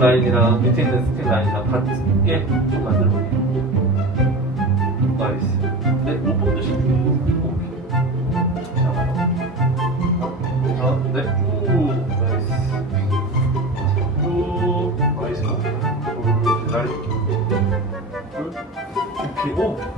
라인이랑 밑에 있는 스텝 라인이랑 닿게 좀 만들어 볼게요. 나이스. 네, 5분 드시고. 오케이. 잡아봐. 네. 우. 나이스. 우. 나이스. 둘. 기다리. 둘. 오케이. 오.